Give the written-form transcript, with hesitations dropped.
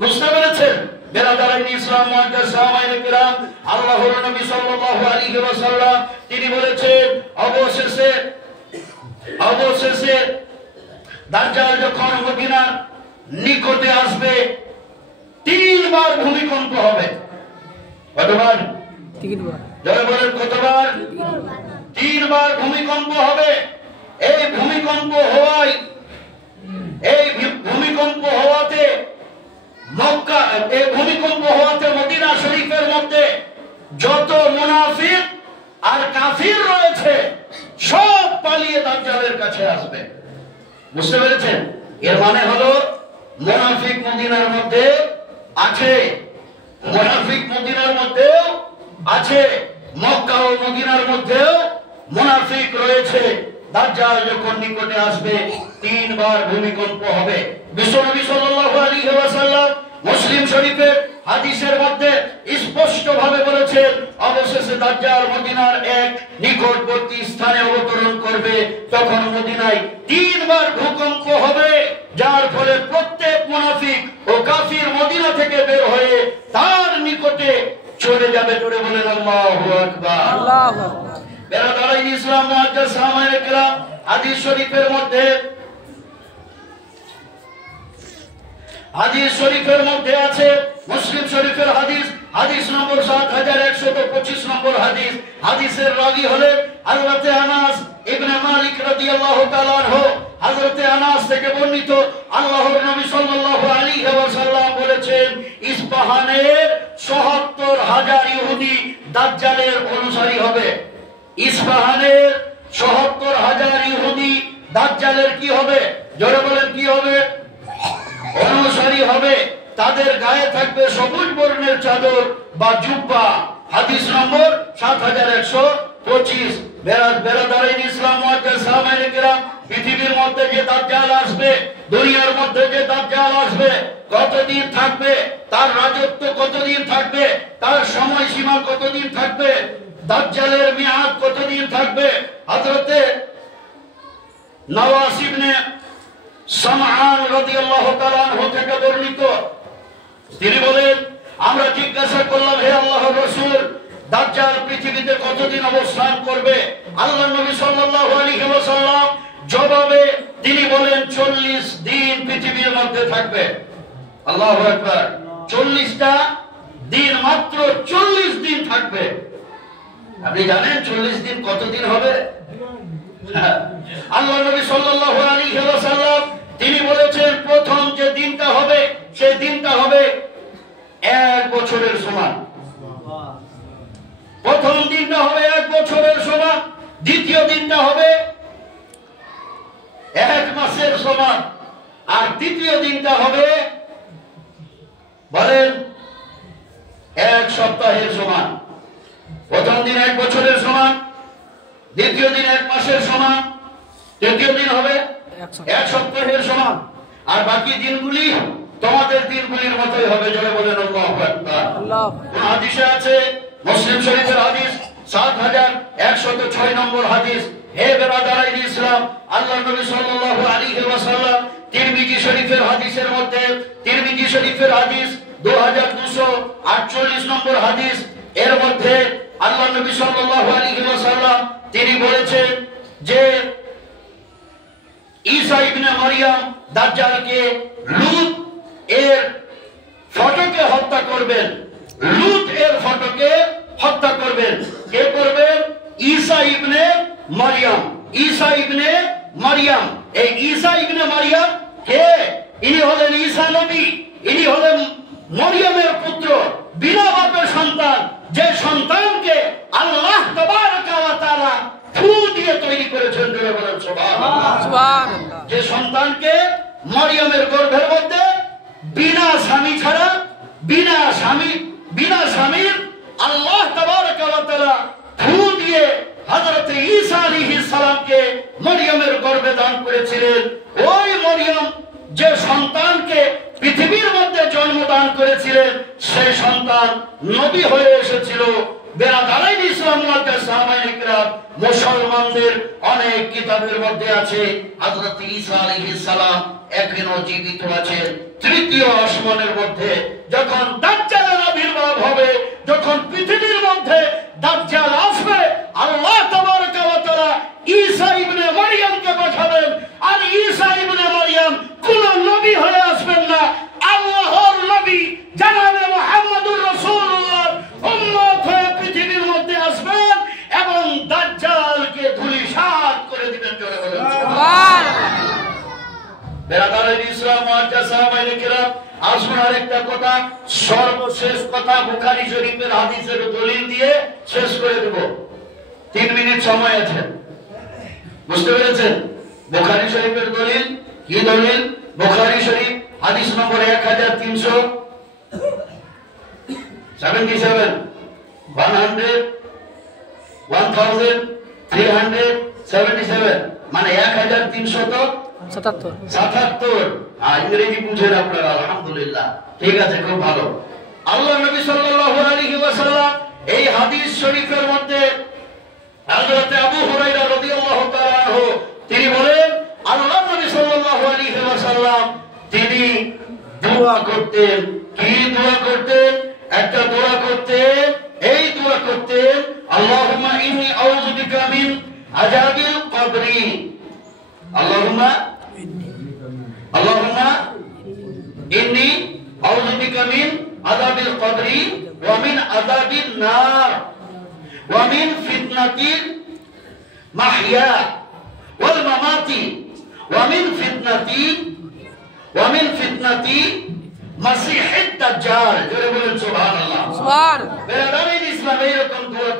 বুঝতে পেরেছেন? বেরাদারাইন ইসলাম মুআজ্জাজ সাহাবায়ে কিরাম, আল্লাহর নবী সাল্লাল্লাহু আলাইহি ওয়াসাল্লাম তিনি বলেছেন অবশেষে দাজ্জাল যখন মদিনার নিকটে আসবে 3 বার ভূমিকম্প হবে। কতবার? 3 বার। যারা বলেন কতবার? 3 বার ভূমিকম্প হবে। এই ভূমিকম্প হওয়াতে মক্কা, এই ভূমিকম্প হওয়াতে মদিনা শরীফের মধ্যে যত মুনাফিক আর কাফির রয়েছে সব পালিয়ে দাজ্জালের কাছে আসবে। বুঝতে পেরেছেন? এর মানে হলো মুনাফিক মদিনার মধ্যে আছে, মুনাফিক মদিনার মধ্যেও আছে, মক্কা ও মদিনার মধ্যেও মুনাফিক রয়েছে। দাজ্জাল যখন নিকটে আসবে 3 বার ভূমিকম্প হবে। বিশ্বনবী সাল্লাল্লাহু আলাইহি ওয়াসাল্লাম মুসলিম শরীফের হাদিসের মধ্যে স্পষ্ট ভাবে বলেছেন, অবশেষে দাজ্জাল মদিনার এক নিকটবর্তী স্থানে অবতরণ করবে। তখন মদিনায় 3 বার ভূকম্প হবে, যার ফলে প্রত্যেক মুনাফিক ও কাফির মদিনা থেকে বের হয়ে তার নিকটে চলে যাবে। জোরে বলেন আল্লাহু আকবার। আল্লাহু আকবার। বেরাদারাইন ইসলাম মুআজ্জাজ সাহাবায়ে কিরাম, হাদিস শরীফের মধ্যে আছে, মুসলিম শরীফের হাদিস নম্বর 7125 নম্বর হাদিস। হাদিসের রাবী হলেন হযরত আনাস ইবনে মালিক রাদিয়াল্লাহু তাআলা আনহু। হযরত আনাস থেকে বর্ণিত, আল্লাহর নবী সাল্লাল্লাহু আলাইহি ওয়াসাল্লাম বলেছেন, ইস্পাহানের ৭৭,০০০ ইহুদি দাজ্জালের অনুসারী হবে। ইস্পাহানের ৭৭,০০০ ইহুদি দাজ্জালের কি হবে? জোরে বলেন কি হবে? অনুসারী হবে। তাদের গায়ে থাকবে সবুজ বর্ণের চাদর বা জুব্বা। হাদিস নম্বর 7125। বেরাদারাইন ইসলাম মুআজ্জাজ সাহাবায়ে কিরাম, পৃথিবীর মধ্যে যে দাজ্জাল আসবে, দুনিয়ার মধ্যে যে দাজ্জাল আসবে, কতদিন থাকবে, তার রাজত্ব কতদিন থাকবে, তার সময়সীমা কতদিন থাকবে, দাজ্জালের মেয়াদ কতদিন থাকবে? হযরতে নওয়াস ইবনে সামআন রাদিয়াল্লাহু তাআলা আনহু থেকে বর্ণিত, তিনি বলেন, আমরা জিজ্ঞাসা করলাম, হে আল্লাহর রাসূল, দাজ্জাল পৃথিবীতে কতদিন অবস্থান করবে? আল্লাহর নবী সাল্লাল্লাহু আলাইহি ওয়াসাল্লাম জবাবে তিনি বলেন, 40 দিন পৃথিবীর মধ্যে থাকবে। আল্লাহু আকবার। 40টা দিন, মাত্র 40 দিন থাকবে। আপনি জানেন 40 দিন কতদিন হবে? আল্লাহ নবী সাল্লাল্লাহু আলাইহি ওয়াসাল্লাম তিনি বলেছেন, প্রথম যে দিনটা হবে সেই দিনটা হবে 1 বছরের সমান। প্রথম দিনটা হবে 1 বছরের সমান, দ্বিতীয় দিনটা হবে 1 মাসের সমান, আর তৃতীয় দিনটা হবে বলেন 1 সপ্তাহের সমান। প্রথম দিন 1 বছরের সমান, দ্বিতীয় দিন 1 মাসের সমান, তৃতীয় দিন হবে 1 সপ্তাহের সমান, আর বাকি দিনগুলি তোমাদের দিনগুলির মতোই হবে। জোরে বলেন আল্লাহু আকবার। হাদিসে আছে, মুসলিম শরীফের হাদিস 7106 নম্বর হাদিস। হে বেরাদারাইন ইসলাম, আল্লাহর নবী সাল্লাল্লাহু আলাইহি ওয়াসাল্লাম তিরমিজি শরীফের হাদিসের মধ্যে, তিরমিজি শরীফের হাদিস 2248 নম্বর হাদিস, এর মধ্যে আল্লাহ নবী সাল্লাল্লাহু আলাইহি ওয়াসাল্লাম তিনি বলেছেন যে ঈসা ইবনে মারইয়াম দাজ্জালকে লূত এর ফটকে হত্যা করবেন। লূত এর ফটকে হত্যা করবেন। কে করবেন? ঈসা ইবনে মারইয়াম। ঈসা ইবনে মারইয়াম, এই ঈসা ইবনে মারইয়াম কে? ইনি হলেন ঈসা নবী, ইনি হলেন মরিয়মের পুত্র, বিনা বাপের সন্তান, যে সন্তানকে আল্লাহ তাবারাকা ওয়া তাআলা ফু দিয়ে তৈরি করেছেন। জোরে বলেন সুবহানাল্লাহ। যে সন্তানকে মরিয়মের গর্ভের মধ্যে বিনা স্বামী ছাড়া, বিনা স্বামীর আল্লাহ তাবারাকা ওয়া তাআলা ফু দিয়ে হযরত ঈসা আলাইহিস সালামকে মরিয়মের গর্ভে দান করেছিলেন। ওই মরিয়ম যে সন্তানকে পৃথিবীর মধ্যে জন্মদান করেছিলেন, সেই সন্তান নবী হয়ে এসেছিল। বেরাদারাইন ইসলাম মুআজ্জাজ সাহাবায়ে কিরাম, মুসলমানদের অনেক কিতাবের মধ্যে আছে হযরত ঈসা আলাইহিস সালাম এখনো জীবিত আছেন, তৃতীয় আসমানের মধ্যে যখন দাজ্জালের আবির্ভাব হবে, যখন পৃথিবীর মধ্যে দাজ্জাল আসবে, আল্লাহ তাবারক ওয়া তাআলা ঈসা ইবনে মারইয়ামকে পাঠাবেন। আর ঈসা ইবনে মারইয়াম কোন নবী হয়ে আসবেন না, আল্লাহর নবী জনাবে মুহাম্মদুর রাসূলুল্লাহ উম্মত হয়ে পৃথিবীর মধ্যে আসবেন এবং দাজ্জালকে ধূলিসাৎ করে দিবেন। জোরে বলুন সুবহানাল্লাহ। বেরাদার ইসলাম মুআজ্জাজ সাহাবায়ে কিরাম, আসুন আরেকটা কথা, সর্বশেষ কথা বুখারী শরীফের হাদিসের দলিল দিয়ে শেষ করে দেব। 3 মিনিট সময় আছে, বুঝতে পেরেছেন? বুখারী শরীফের দলিল কি দলিল? বুখারী শরীফ হাদিস নম্বর 1377 মানে 1377। ইংরেজি বুঝেন আপনারা, আলহামদুলিল্লাহ, ঠিক আছে, খুব ভালো। আল্লাহ নবী সাল্লাল্লাহু আলাইহি ওয়াসাল্লাম এই হাদিস শরীফের মধ্যে হযরত আবু হুরায়রা রাদিয়াল্লাহু তাআলা আনহু তিনি বলেন, আল্লাহ নবী সাল্লাল্লাহু আলাইহি ওয়াসাল্লাম তিনি দোয়া করতেন। কি দোয়া করতেন? একটা দোয়া করতেন, এই দোয়া করতেন, আল্লাহুম্মা ইন্নী আউযু বিকা মিন আযাবিল কবরি, আল্লাহুম্মা ইন্নী আউযু বিকা মিন আযাবিল কবরি ওয়া মিন আযাবিন নার ওয়া মিন ফিতনাতিল মাহইয়া ওয়াল মামাতি ওয়া মিন ফিতনাতি মাসিহিদ দাজ্জাল। জোরে বলুন সুবহানাল্লাহ। সুবহান। বেরাদার ইসলাম এরকম দোয়া